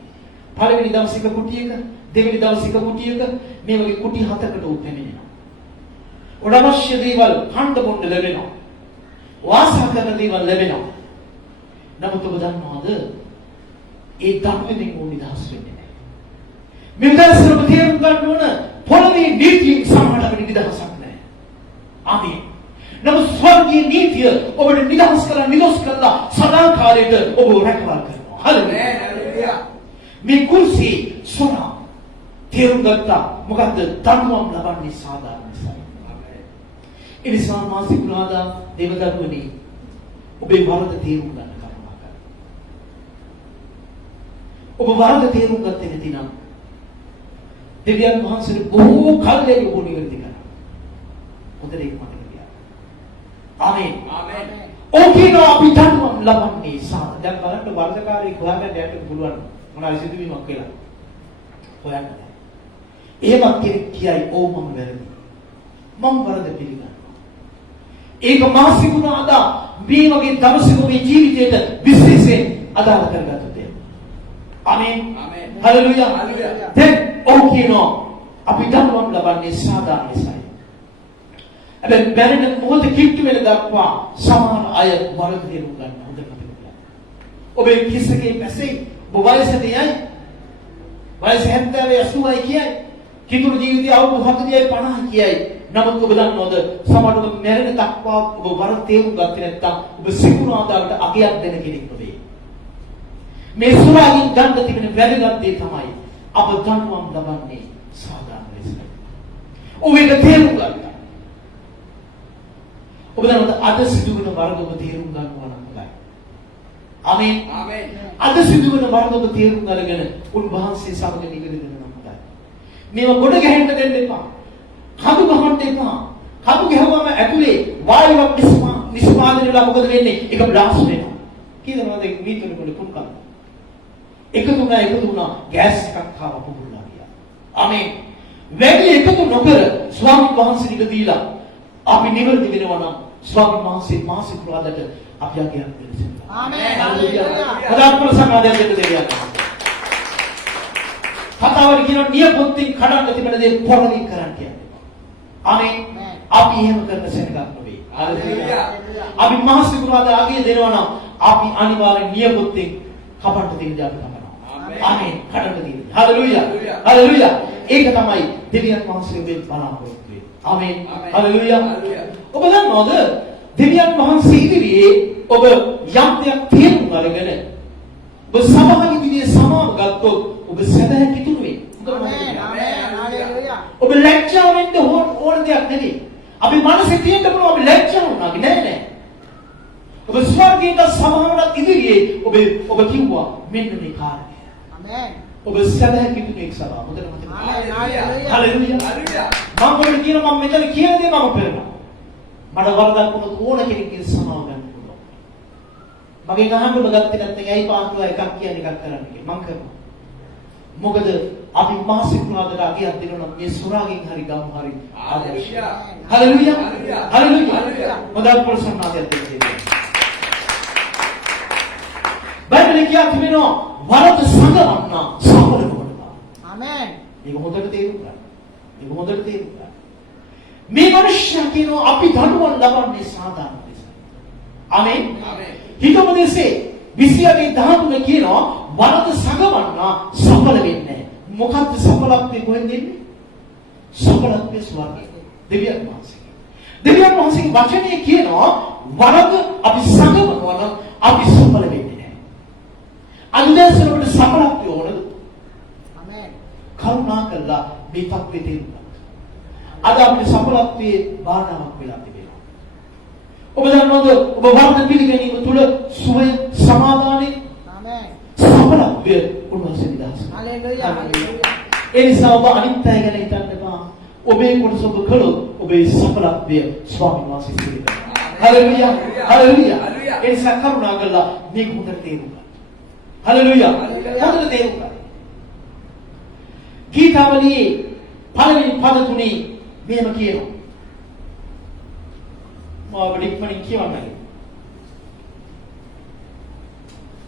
පළවෙනි දවසේ එක කුටියක දෙවෙනි දවසේ එක කුටියක මේ වගේ කුටි 7කට උපැමිණෙනවා ඔඩ අවශ්‍ය දේවල් ඛණ්ඩ බොණ්ඩ ලැබෙනවා වාසා කරන දේවල් ලැබෙනවා නමුත් ඔබ දන්නවද ඒ ධර්මයෙන් ඕන නිදහස් වෙන්නේ නැහැ මේ විදර්ශනම තේරුම් ගන්න ඕන පොළවේ නීතියෙන් සමහරකට නිදහසක් නැහැ ආමේන් නමුත් ස්වර්ගීය නීතිය ඔබට නිදහස් කරලා නිදොස් කරලා සදාකාලයට ඔබ රැකවල් කරනවා හල්ලුයා මේ කුර්සි සොනා තේරුම් ගත්තා මොකද්ද ධර්මම් ලබන්නේ සාධාරණ නිසා ඒ නිසා මාසික පුරාදා දේවදත්වනි ඔබේ වරද තේරුම් ගන්න කරුණාකර ඔබ වරද තේරුම් ගත්තේ නැතිනම් දෙවියන් වහන්සේ බොහෝ කල්ලේ ඔබ නිවැරදි කරනවා හොඳට ඒක මතක තියාගන්න ආමේන් ආමේන් ඔකිනෝ අපි ධර්මම් ලබන්නේ සාධාරණ දැන් බලන්න වරදකාරී හොයාගන්න යන්න පුළුවන් මොනවා සිදුවීමක් කියලා හොයන්න බෑ. එහෙම කෙනෙක් කියයි ඕ මම වැරදි. මම වරද පිළිගන්නවා. ඒක මාසිකුණාදා මේ වගේ දවසක මේ ජීවිතයට විශේෂයෙන් අදාළ කරගත්තු දෙයක්. ආමේන්. ආමේන්. හලෙලූයා. හලෙලූයා. දැන් ඕ කියනවා අපි ධර්මම් ලබන්නේ සාධාරණ නිසායි. හැබැයි බැරෙන මොහොත කිට්ටු වෙන දක්වා සමහර අය වරද තේරුම් ගන්න හොඳ මතක තියාගන්න. ඔබේ කිසකේ පැසේ වයසට යයි වයස 70 80යි කියයි කිතුරු ජීවිතය අවුරුදු 40යි 50යි කියයි නමුත් ඔබ දන්නවද සමහරවිට මැරෙන දක්වා ඔබ වර තේරුම් ගත්තේ නැත්නම් ඔබ සිකුරාදාට අගයක් දෙන කෙනෙක් නෙවෙයි මේ සුරාගින් ගන්න තිබෙන වැදගත් දේ තමයි අප ධර්මම් ලබන්නේ සාධාරණ ලෙස ඔබ ඒක තේරුම් ගන්න ඔබ දන්නවද අද සිදුවන වරද ඔබ තේරුම් ගන්නවා නම් හොඳයි ආමේන් ආමේන් අද සිදුවන වරද ඔබ තේරුම් අරගෙන උන්වහන්සේ සමග නිගඩ දෙනවා හොඳයි. මේව ගොඩ ගැහෙන්න දෙන්න එපා. කඳු ගහන්න එපා. කඳු ගහවම ඇතුලේ වායුවක් නිෂ්පාදනය වෙලා මොකද වෙන්නේ? ඒක බ්ලාස්ට් වෙනවා. කීයදනවද ඒක මීටර වල කුණ්කම්. එකතු වුණා ගෑස් එකක් ආව පුපුරලා ගියා. ආමේන්. වැඩි එකතු නොකර ස්වාමීන් වහන්සේ නිග දීලා අපි නිවැරදි වෙනවා නම් ස්වාමීන් වහන්සේ මාසික පුරාදට අපි යන්නේ නැහැ. ආමේන්. හල්ලුයා. හදාත්ම සමාදයෙන් දෙන්න දෙවියන්. කතාවට කියන නියපොත්තින් කඩන්න තිබෙන දේ පොරණි කරන්න කියන්නේ. ආමේන්. අපි එහෙම කරන සෙනගක් නෙවෙයි. හalleluya. අපි මහා සිකුරාදා ආගේ දෙනවා නම් අපි අනිවාර්යෙන් නියපොත්තෙන් කපන්න තියෙන දේ අපි කපනවා. ආමේන්. කඩන්න තියෙන. හalleluya. හalleluya. ඒක තමයි දෙවියන් වහන්සේගේ බලාපොරොත්තු වෙන්නේ. ආමේන්. හalleluya. ඔබ දන්නවද දෙවියන් වහන්සේ ඉදිරියේ ඔබ යම් දෙයක් තේරුම් අරගෙන ඔබ සමහර විදිහේ සමාව ගත්තොත් ඔබ සැබෑ කිතුරු වෙයි. ආමේන්. හalleluya. ඔබ ලැජ්ජාව වෙන්න ඕන දෙයක් නෙවෙයි. අපි මනසේ තියෙන්න පුළුවන් අපි ලැජ්ජාව වුණා නෑ නෑ. ඔබ ස්වර්ගයට සමහරවත් ඉදිරියේ ඔබ කිව්වා මෙන්න මේ කාරණය. ආමේන්. ඔබ සැබෑ කිතුරෙක් සබා හොඳට මතක ආමේන්. හalleluya. හalleluya. මම ඔබට කියනවා මම මෙතන කියන දේ මම කරනවා. මට වරදක් වුණොත් ඕන කෙනෙක්ගේ සමාව ගන්න පුළුවන්. මගෙන් අහන්න ඔබ ගත්තේ නැත්නම් ඇයි පාන්තුව එකක් කියන්නේ එකක් කරන්නේ කියලා මම කරනවා. මොකද අපි මාසිකුනාදට අගයක් දෙනවා මේ සුරාගෙන් හරි ගමු හරි ආදර්ශය. හalleluya. හalleluya. මොදල් පොල්සන්නාදයට දෙන්නේ. බයිබලයේ කියනවා වරද සංගවන්න සඵල වෙනවා. ආමේන්. මේක හොඳට තේරුම් ගන්න. මේක හොඳට තේරුම් ගන්න. මේ මනුෂ්‍ය කියනවා අපි දඬුවම් ලබන්නේ සාධාරණ ලෙස. ආමේන්. ආමේන්. හිතෝපදේශේ 28:13 කියනවා වරද සංගවන්න සඵල වෙන්නේ. මොකක්ද සඵලත්වයේ කොහෙන්ද එන්නේ? සඵලත්වයේ ස්වර්ගයේ. දෙවියන් වහන්සේ. දෙවියන් වහන්සේගේ වචනේ කියනවා වරද අපි සංගවනවා නම් අපි සඵල වෙන්නේ නැහැ. අන්දසරට සඵලත්වය ඕනද? ආමේන්. කරුණාකරලා මේ තත්ත්වෙ තේරුම් ගන්න. අද අපේ සඵලත්වයේ බාධාවක් වෙලා තිබෙනවා. ඔබ දන්නවද ඔබ වරද පිළිගැනීම තුළ සුවය සමාදානයේ ආමේන්. සඵලත්වය උන්වහන්සේ නිදහස්. හalleluya. හalleluya. ඒ නිසා ඔබ අනිත් අය ගැන හිතන්න එපා. ඔබේ කොටස ඔබ කළොත් ඔබේ සඵලත්වය ස්වාමීන් වහන්සේ පිළිගන්නවා. හalleluya. හalleluya. ඒ නිසා කරුණාකරලා මේක හොඳට තේරුම් ගන්න. හalleluya. හොඳට තේරුම් ගන්න. ගීතාවලියේ පළවෙනි පද තුනේ මෙහෙම කියනවා. මම ඉක්මනින් කියවන්නම්.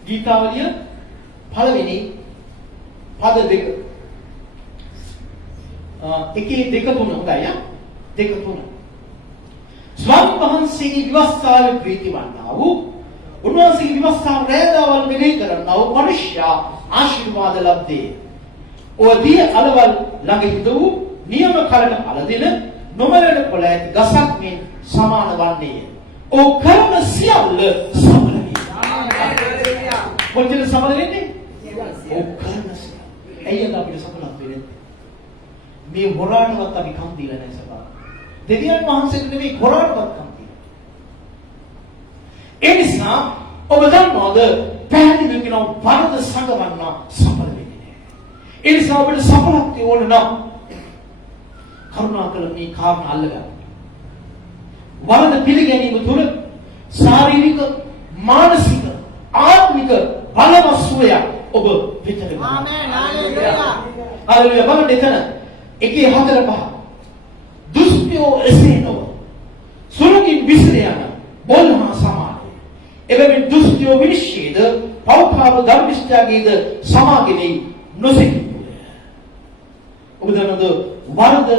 ගීතාවලිය පළවෙනි පද දෙක. එකේ දෙක තුන හොඳයි යා. දෙක තුන. ස්වාමීන් වහන්සේගේ විවස්ථාවේ ප්‍රීතිවන්තා වූ උන්වහන්සේගේ විවස්ථාව රැඳවල් මෙනෙහි කරන්නා වූ මනුෂ්‍යයා ආශිර්වාද ලබ්දේ. ඔදී අලවල් ළඟ හිට වූ නියම කලන අලදින නොමරණ කොළ ඇති ගසක් මෙන් සමාන වන්නේය. ඕ කරන සියල්ල සඵල වේ. හalleluya. කොච්චර සඵල වෙන්නේ? ඕ කරන සියල්ල. ඇයිද අපිට සඵලත් වෙන්නේ? මේ හොරාටවත් අපි කම් දීලා නැහැ සබා. දෙවියන් වහන්සේට නෙවෙයි හොරාටවත් කම් දීලා. ඒ නිසා ඔබ දන්නවද පැහැදිලිව කියනවා වරද සංගවන්න සඵල වෙන්නේ නැහැ. ඒ නිසා ඔබට සඵලත්වය ඕන නම් කරුණාකර මේ කාරණා අල්ලගන්න. වරද පිළිගැනීම තුළ ශාරීරික මානසික ආත්මික බලවත් සුවය ඔබ පිටට වෙනවා. ආමේන්. හalleluya. හalleluya. බලන්න එතන එකේ 4-5 දුෂ්ටයෝ එසේ නොව සුරකින් විසිර යන බොල්හා සමානයි. එබැවින් දුෂ්ටයෝ විනිශ්චයද පෞකාර ධර්මිෂ්ඨයාගේද සමාගෙනයි නොසිතියි. ඔබ දන්නවද වරද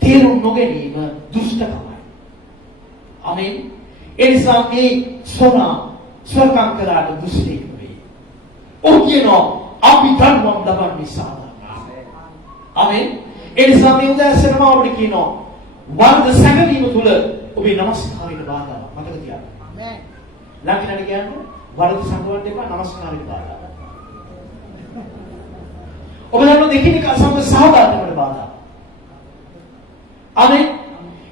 තේරුම් නොගැනීම දුෂ්ටකමයි. ආමේන්. ඒ නිසා මේ ස්වර්ගම් කරාට දුෂ්ටයෙක් නෙවෙයි. ඔහු කියනවා අපි ධර්මම් ලබන්නේ සාධාරණයි. ආමේන්. ඒ නිසා මේ උදෑසනම අපිට කියනවා වරද සැකවීම තුළ ඔබේ නමස්කාරයට බාධාවක් මතක තියාගන්න. ආමේන්. ලංකිනට කියන්නේ වරද සංගවන්න එපා නමස්කාරයට බාධාවක්. ඔබ දන්නවද එකිනෙක සමග සහභාගීත්වයට බාධා. ආමේන්.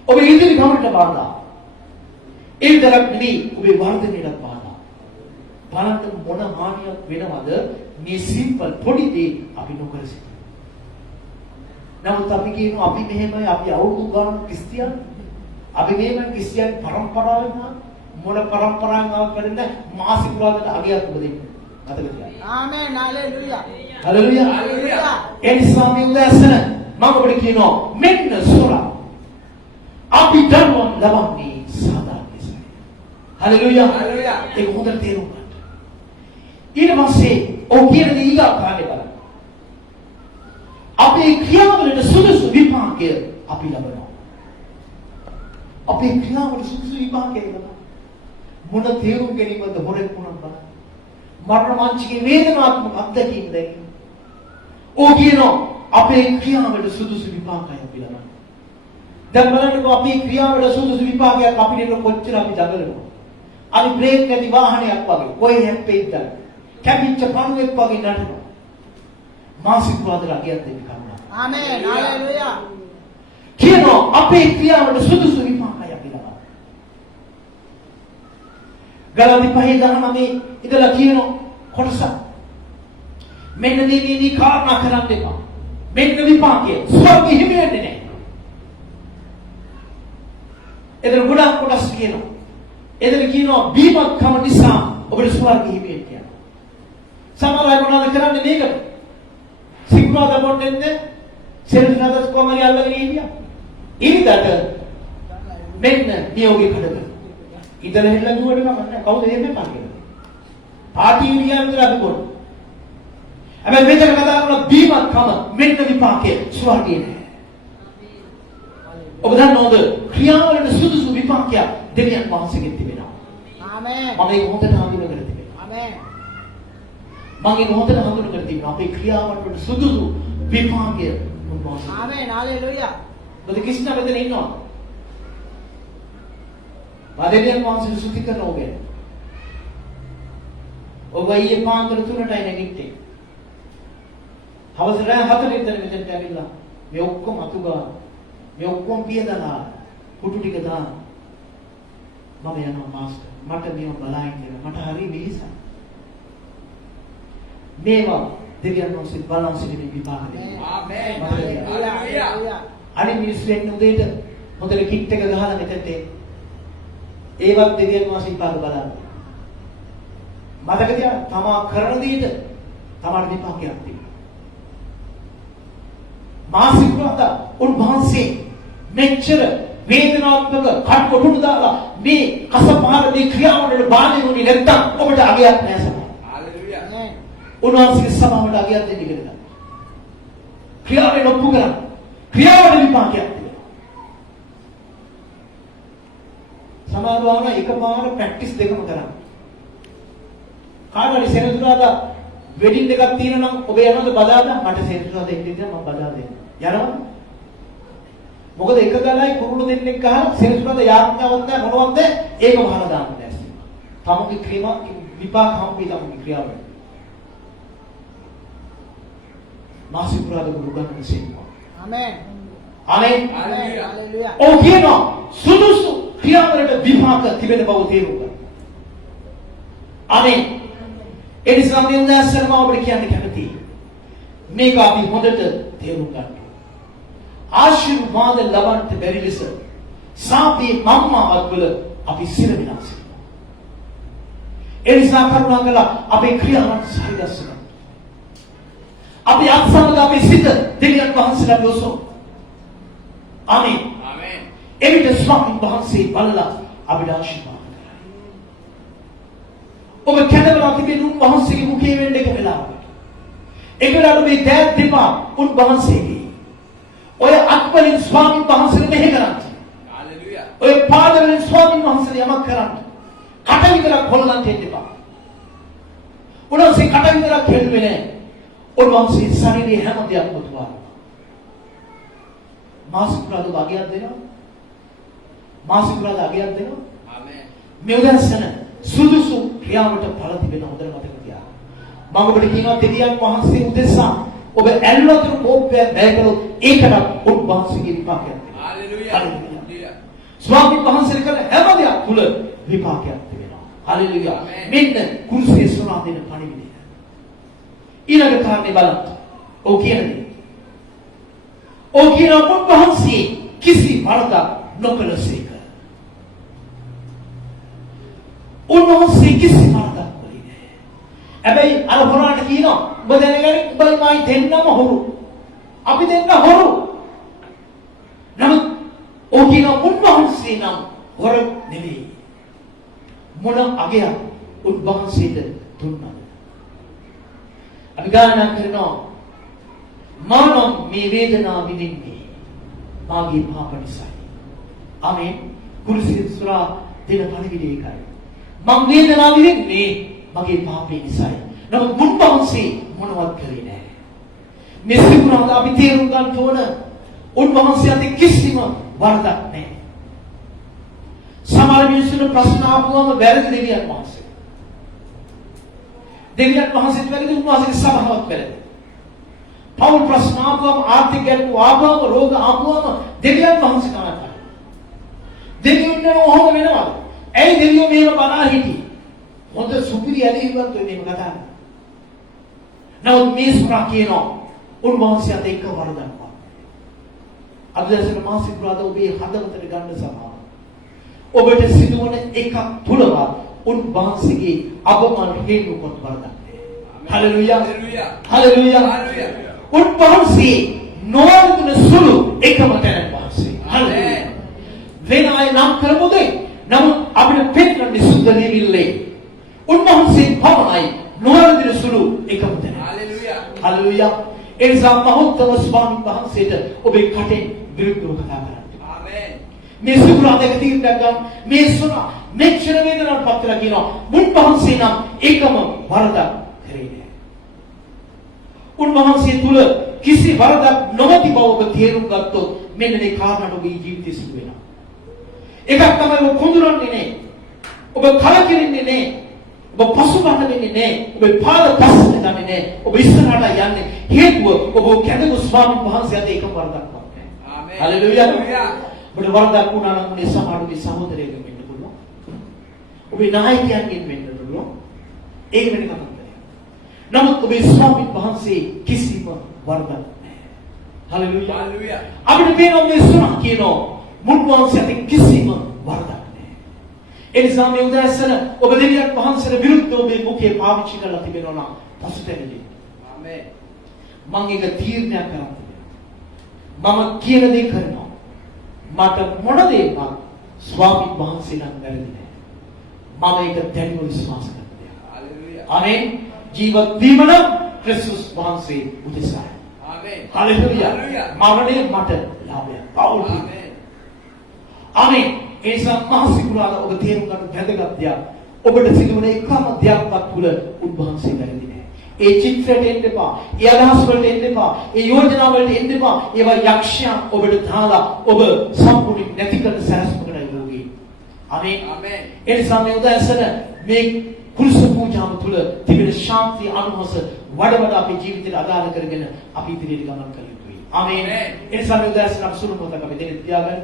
ඔබ ඉදිරි ගමනට බාධා. ඒ විතරක් නෙවෙයි ඔබේ වර්ධනයටත් බාධා. බලන්න මොන හානියක් වෙනවද මේ සිම්පල් පොඩි දේ අපි නොකර සිටින. නමුත් අපි කියනවා අපි මෙහෙමයි අපි අවුරුදු ගානක් ක්‍රිස්තියානි. අපි මෙහෙම ක්‍රිස්තියානි පරම්පරාවෙන් මොන පරම්පරාවෙන් ආව කරන්නේ මාසික වාදයට අගයක් ඔබ දෙන්නේ. මතක තියාගන්න. ආමේන්. හalleluya. හalleluya. හalleluya. ඒ නිසා මේ උදෑසන මම ඔබට කියනවා මෙන්න සෝරා. අපි ධර්මම් ලබන්නේ සාධාරණ ලෙසයි. හalleluya. හalleluya. ඒක හොඳට තේරුම් ගන්න. ඊට පස්සේ ඔව් කියන දේ ඊගා කාගේ බලන්න. අපේ ක්‍රියාවලට සුදුසු විපාකය අපි ලබනවා. අපේ ක්‍රියාවට සුදුසු විපාකයක් ලබනවා. මොන තේරුම් ගැනීමද හොරෙක් වුණා බලන්න. මරණ මාංශිකේ වේදනාත්මක අත්දැකීම දැකීම. ඕ කියනවා අපේ ක්‍රියාවට සුදුසු විපාකයක් අපි ලබනවා. දැන් බලන්නකෝ අපේ ක්‍රියාවට සුදුසු විපාකයක් අපිට කොච්චර අපි දඟලනවා. අපි බ්‍රේක් නැති වාහනයක් වගේ කොහේ හැප්පෙයිද? කැපිච්ච පණුවෙක් වගේ නටනවා. මාසික වාදලා අගයක් දෙන්න කරුණා. ආමේන්. හalleluya. කියනවා අපේ ක්‍රියාවට සුදුසු විපාකයක් අපි ලබනවා. ගලාති 5:19 ඉඳලා කියන කොටස මෙන්න මේ කාරණා කරන්න එපා. මෙන්න විපාකය ස්වර්ගෙ හිමි වෙන්නේ නැහැ. එතන ගොඩක් කොටස් කියනවා. එතන කියනවා බීමත්කම නිසා ඔබට ස්වර්ගෙ හිමි වෙන්නේ කියලා. සමහර අය මොනවද කරන්නේ මේකට? සිකුරාදා මොන්නේ සෙල්ෆනදස් කොමරි අල්ලගෙන ඉන්දියා. ඊටට මෙන්න නියෝගී කඩක. ඉතල හෙල්ල දුවට කමන්නේ කවුද එන්නේ පාන්නේ? පාටි ඉරියන් විතර අපි කොන. හැබැයි මෙතන කතා කරන බීමත්කම මෙන්න විපාකයේ ස්වර්ගයේ නෑ. ඔබ දන්නවද ක්‍රියාවලට සුදුසු විපාකයක් දෙවියන් වහන්සේගෙන් තිබෙනවා. ආමේන්. මම ඒක හොඳට හඳුනගෙන තිබෙනවා. ආමේන්. මම ඒක හොඳට හඳුනගෙන තිබෙනවා. අපේ ක්‍රියාවලට සුදුසු විපාකය උන්වහන්සේ. ආමේන්. හalleluya. බද කිස්නා මෙතන ඉන්නවා. දෙවියන් වහන්සේ සුති කරන ඕගේ. ඔබ ඊයේ පාන්දර 3ටයි නැගිට්ටේ. හවස රෑ 4 ඉඳන් මෙතෙන්ට ඇවිල්ලා මේ ඔක්කොම අතුගා මේ ඔක්කොම පියදලා කුටු ටික දාන මම යනවා මාස්ටර් මට මේව බලයින් කියලා මට හරි වෙයිසක් මේවා දෙවියන් වහන්සේ බලන් සිටින විපාක දෙනවා. ආමේන්. හalleluya. අනිත් මිනිස්සු එන්නේ උදේට හොඳට කිට් එක ගහලා මෙතෙන්ට ඒවත් දෙවියන් වහන්සේ විපාක බලන්න. මතක තියාගන්න තමා කරන දෙයට තමාට විපාකයක් තියෙනවා. මාසික වත උන්වහන්සේ මෙච්චර වේදනාත්මක කටකොටුන දාලා මේ කසපාර මේ ක්‍රියාවලට බාධා වුණේ නැත්තම් ඔබට අගයක් නැහැ සමහර. හalleluya. උන්වහන්සේගේ සමාවට අගයක් දෙන්න ඉගෙන ගන්න. ක්‍රියාවෙන් ඔප්පු කරන්න. ක්‍රියාවට විපාකයක් තියෙනවා. සමහර වහන එකපාර ප්‍රැක්ටිස් දෙකම කරන්න. කාටරි සෙනසුරාදා වෙඩින් එකක් තියෙනවා නම් ඔබ යනවද බදාදා මට සෙනසුරාදා එන්න ඉතින් මම බදා දෙන්න. යනවද? මොකද එක ගලයි කුරුළු දෙන්නෙක් ගහලා සෙනසුරාදා යාඥාවක් නැහැ මොනවද ඒක වහලා දාන්න දැස්සේ. තමගේ ක්‍රියා විපාක හම්බෙයි තමගේ ක්‍රියාවෙන්. මාසිකුරාදා ගුරුගන්න සෙන්නවා. ආමේන්. ආමේන්. හalleluya. ඔව් කියනවා සුදුසු ක්‍රියාවලට විපාක තිබෙන බව තේරුම් ගන්න. ආමේන්. ඒ නිසා මේ උදාහරණය ඔබට කියන්න කැමතියි. මේක අපි හොඳට තේරුම් ගන්න. ආශිර්වාද ලබන්න බැරි ලෙස සාපේ මම්මාවත් වල අපි සිර විනාශ කරනවා. ඒ නිසා කරුණාකරලා අපේ ක්‍රියාවන් සරිදස්ස ගන්න. අපි අත්සමග අපේ සිත දෙවියන් වහන්සේලා යොසෝ. ආමේන්. ආමේන්. එවිට ස්වාමීන් වහන්සේ බලලා අපිට ආශිර්වාද කරයි. ඔබ කැඳවලා තිබෙන උන්වහන්සේගේ මුඛයේ වෙන්න එක වෙලාවකට. ඒක වෙලාවට මේ දෑත් දෙපා උන්වහන්සේගේ. ඔය අත්වලින් ස්වාමීන් වහන්සේ මෙහෙ කරන්නේ. හalleluya. ඔය පාදවලින් ස්වාමීන් වහන්සේ යමක් කරන්නේ. කට විතරක් හොල්ලන්න දෙන්න එපා. උන්වහන්සේ කට විතරක් හෙළුවේ නැහැ. උන්වහන්සේ ශරීරයේ හැම දෙයක්ම තුවාල. මාසිකුරාද වගයක් දෙනවා. මාසිකුරාද අගයක් දෙනවා. ආමේන්. මේ උදැසන සුදුසු ක්‍රියාවට ඵල තිබෙන හොඳට මතක තියාගන්න. මම ඔබට කියනවා දෙවියන් වහන්සේ උදෙසා ඔබ ඇල්ලතුරු කෝපය බැලකලොත් ඒකට උන්වහන්සේගේ විපාකයක් තියෙනවා. හalleluya. හalleluya. ස්වාමීන් වහන්සේ කළ හැම දෙයක් තුල විපාකයක් තිබෙනවා. හalleluya. මෙන්න කුරුසේ සුණා දෙන පණිවිඩය. ඊළඟ කාරණේ බලන්න. ඔව් කියන්නේ. ඔව් කියන උන්වහන්සේ කිසි වරදක් නොකළසේක. උන්වහන්සේ කිසි වරදක් කළේ නැහැ. හැබැයි අර හොරාට කියනවා ඔබ දැනගන්න උඹයි මායි දෙන්නම හොරු. අපි දෙන්න හොරු. නමුත් ඔව් කියන උන්වහන්සේ නම් හොර නෙවෙයි. මොන අගයක් උන්වහන්සේට දුන්නාද? අපි ගානක් කරනවා මම මේ වේදනාව විඳින්නේ මාගේ පාප නිසායි. ආමේන්. කුරුසියේ සුරා දෙන පණිවිඩය ඒකයි. මම වේදනාව විඳින්නේ මගේ පාපේ නිසායි. නමුත් උන්වහන්සේ මොනවත් කරේ නැහැ. මේ සිකුරාද අපි තේරුම් ගන්න ඕන උන්වහන්සේ අතේ කිසිම වරදක් නැහැ. සමහර මිනිස්සුන්ට ප්‍රශ්න ආවම වැරදි දෙවියන් වහන්සේ. දෙවියන් වහන්සේට වැරදි උන්වහන්සේගේ සභාවක් වැරදි. පෞල් ප්‍රශ්න ආවම ආර්ථික ගැටලු ආවම රෝග ආවම දෙවියන් වහන්සේ තමයි. දෙවියන් ඔහොම වෙනවා. ඇයි දෙවියෝ මේව බලා හිටියේ? හොඳ සුපිරි ඇදහිල්ලක් වෙන්නේ කතා කරන්නේ. නමුත් මේ සුරා කියනවා උන්වහන්සේ අත එක වරදක්. අද දැසන මාසික ප්‍රාද ඔබේ හදවතට ගන්න සමාන. ඔබට සිදුවන එකක් තුලවත් උන්වහන්සේගේ අපමණ හේතුකොට වරදක්. Hallelujah hallelujah hallelujah. උන්වහන්සේ නොවන සුළු එකම තැනක් වහන්සේ. හලෙලූයා. වෙන අය නම් කරමුදේ. නමුත් අපිට පෙන්නන්නේ සුද්ධ නිවිල්ලේ. උන්වහන්සේ පමණයි නොවන සුළු එකම තැන. Hallelujah hallelujah. එනිසා මහෞත්තම ස්වාමීන් වහන්සේට ඔබේ කටෙන් විරුද්ධව කතා කරන්න. ආමේන්. මේ සිකුරා දෙක තීරණයක් ගන්න. මේ සුණා මෙච්චර වේදනාවක් පත්ලා කියනවා. උන්වහන්සේ නම් එකම වරදක් කරේ නැහැ. උන්වහන්සේ තුල කිසි වරදක් නොමැති බව ඔබ තේරුම් ගත්තොත් මෙන්න මේ කාරණාට ඔබේ ජීවිතේ සිදු වෙනවා. එකක් තමයි ඔබ කොඳුරන්නේ නැහැ. ඔබ කලකිරෙන්නේ නැහැ. ඔබ පසුබාහන වෙන්නේ නැහැ. ඔබ පාද පස්සට යන්නේ නැහැ. ඔබ ඉස්සරහට යන්නේ හේතුව ඔබ කැඳවු ස්වාමීන් වහන්සේ අත එකම වරදක් නැහැ. ආමේන්. හලෙලූයා. ඔබට වරදක් වුණා නම් මේ සමහරගේ සහෝදරයෙක් වෙන්න පුළුවන්. ඔබේ නායකයන්ගෙන් වෙන්න පුළුවන්. ඒක වෙන කතාවක්. නමුත් ඔබේ ස්වාමීන් වහන්සේ කිසිම වරදක් නැහැ. හලෙලූයා. හලෙලූයා. අපිට පේනවා මේ සුණා කියනවා මුන්වහන්සේ අත කිසිම වරදක්. එනිසා මේ උදෑසන ඔබ දෙවියන් වහන්සේට විරුද්ධව මේ මුඛේ පාවිච්චි කරලා තිබෙනවා නම් පසුතැවිලි. ආමේන්. මම එක තීරණයක් කරන්න මම කියන දේ කරනවා. මට මොන දේවත් ස්වාමීන් වහන්සේලා වැරදි නැහැ. මම ඒක දැනුම විශ්වාස කරනවා. හalleluya. ආමේන්. ජීවත් වීම නම් ක්‍රිස්තුස් වහන්සේ උදෙසායි. ආමේන්. හalleluya. මරණය මට ලාභයක්. පවුල්. ආමේන්. ආමේන්. ඒසා මාසිකුරාද ඔබ තේරුම් ගන්න වැදගත් දෙයක්. ඔබට සිදුවන එකම දෙයක්වත් තුල උන්වහන්සේ වැරදි නැහැ. ඒ චිත්‍රයට එන්න එපා. ඒ අදහස් වලට එන්න එපා. ඒ යෝජනා වලට එන්න එපා. ඒවා යක්ෂයන් ඔබට දාලා ඔබ සම්පූර්ණ නැති කරන සැලසුමකට යෝගී. ආමේන්. ආමේන්. ඒ නිසා මේ උදෑසන මේ කුරුස පූජාව තුල තිබෙන ශාන්ති අනුහස වඩ වඩා අපේ ජීවිතයට අදාළ කරගෙන අපි ඉදිරියට ගමන් කළ යුතුයි. ආමේන්. ඒ නිසා මේ උදෑසන අපි සුළු මොහොතක් අපි දෙන්න තියාගන්න.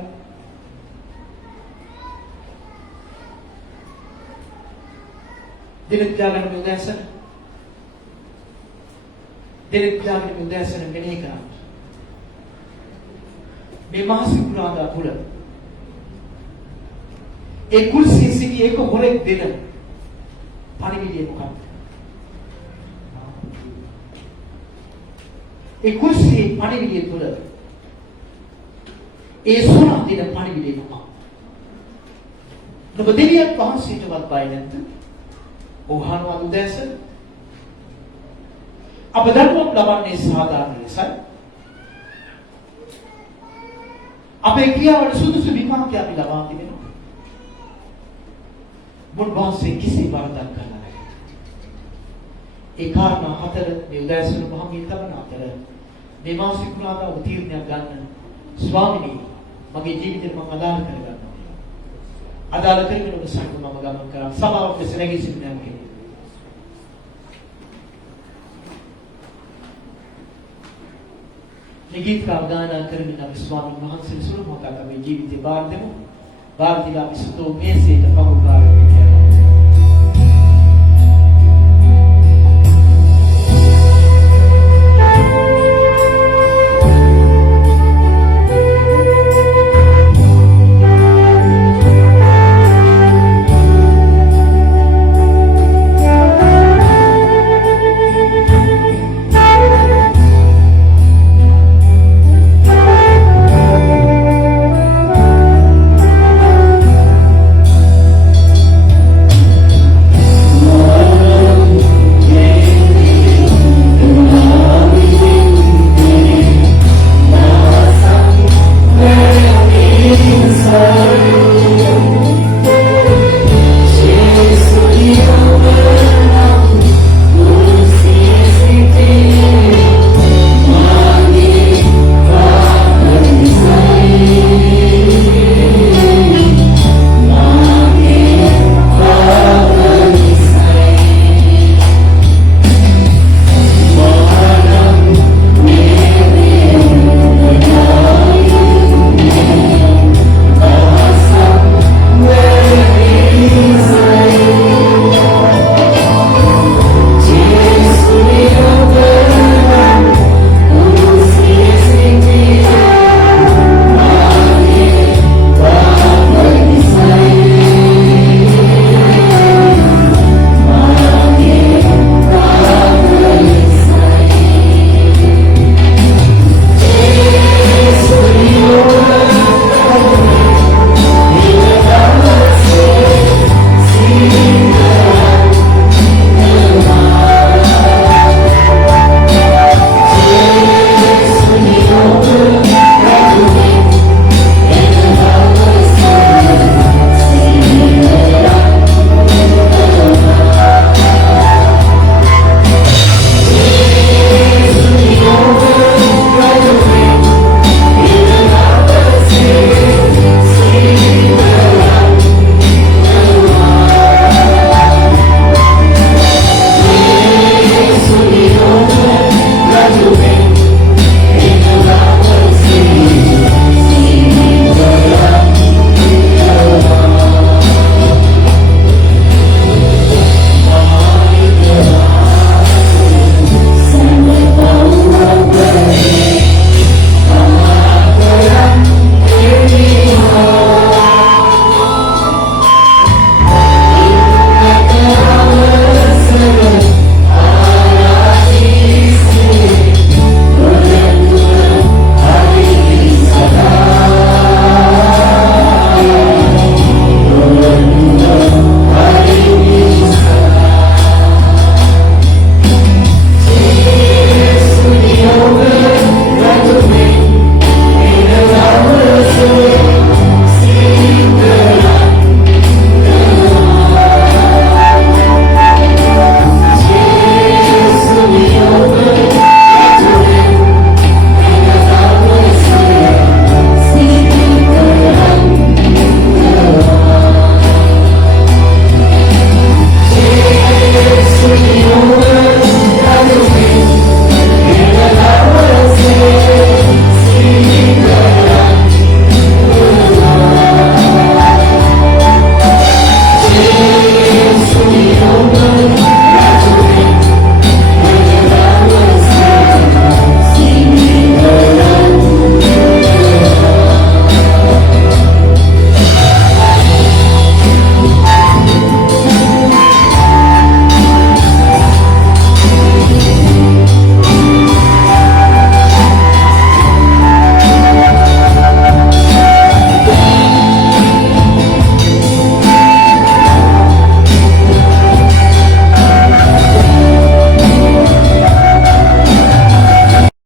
දිනත්‍යාගන උදෑසන මෙනෙහි කරන්න. මේ මාසිකුරාදා පුර ඒ කුරුසියේ සිටි එක හොරෙක් දෙන පණිවිඩය මොකක්ද? ඒ කුරුසියේ පණිවිඩය තුළ ඒ සුණා දෙන පණිවිඩය මොකක්ද? ඔබ දෙවියන් වහන්සේටවත් බය නැද්ද? ඔහානවා උදෑසන අප දරුවක් ලබන්නේ සාධාරණ ලෙසයි. අපේ ක්‍රියාවට සුදුසු විපාක අපි ලබා තිබෙනවා. මුන්වහන්සේ කිසි වරදක් කරලා නැහැ. ඒ කාරණා හතර මේ උදෑසන මහමී තබන අතර මේ මාසිකුරාදා ඔබ තීරණයක් ගන්න. ස්වාමිනී මගේ ජීවිතේ මම අදාළ කරගන්නවා. අදාළ කරගෙන ඔබ සංඝ මම ගමන් කරා. සභාවක් ලෙස නැගී සිටිනවා. නිගීත කාර්යනා කරමින් අපි ස්වාමීන් වහන්සේ සුළු මොහොතක් අපේ ජීවිතේ බාර දෙමු. බාර දීලා අපි සුතෝ මේසෙට පවුකාරය